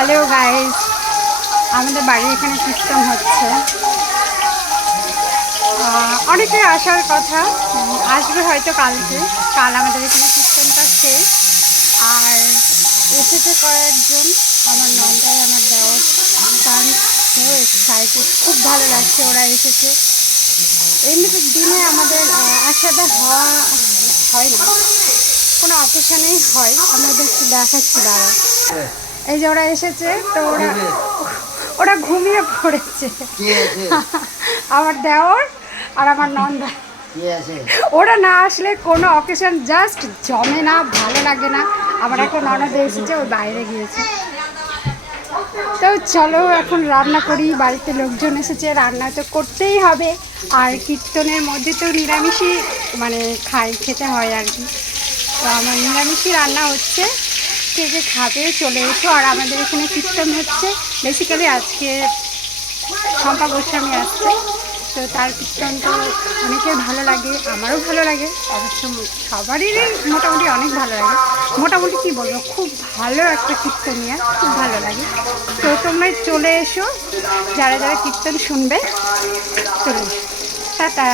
Hello guys, আমাদের বাড়ির এখানে কীর্তন হচ্ছে। অনেকের আসার কথা, আসবে হয়তো কালকে। কাল আমাদের এখানে কীর্তনটা শেষ, আর এসেছে কয়েকজন, আমার নন্দাই, আমার দেওয়ার, গান সো এক্সাইটেড, খুব ভালো লাগছে ওরা এসেছে। এমনিতে দিনে আমাদের আসাটা হয় না, কোনো অকেশনেই হয়। আমাদের একটু দেখাচ্ছি দাঁড়া। এই যে ওরা এসেছে, তো ওরা ঘুমিয়ে পড়েছে। আমার দেওর আর আমার নন্দা, ওরা না আসলে কোনো অকেশন জাস্ট জমে না, ভালো লাগে না। আমার একটা ননদ এসেছে, ওই বাইরে গিয়েছে। তো চলো এখন রান্না করি, বাড়িতে লোকজন এসেছে, রান্না তো করতেই হবে। আর কীর্তনের মধ্যে তো নিরামিষই খেতে হয় আর কি। তো আমার নিরামিষই রান্না হচ্ছে, কে কে খাবে চলে এসো। আর আমাদের এখানে কীর্তন হচ্ছে বেসিক্যালি আজকে শম্পা গোস্বামী আসছে, তো তার কীর্তন তো অনেকের ভালো লাগে, আমারও ভালো লাগে, অবশ্য সবারই মোটামুটি অনেক ভালো লাগে। মোটামুটি কী বলবো, খুব ভালো একটা কীর্তনিয়া, খুব ভালো লাগে। তো তোমরা চলে এসো, যারা যারা কীর্তন শুনবে চলে এসো। টাটা।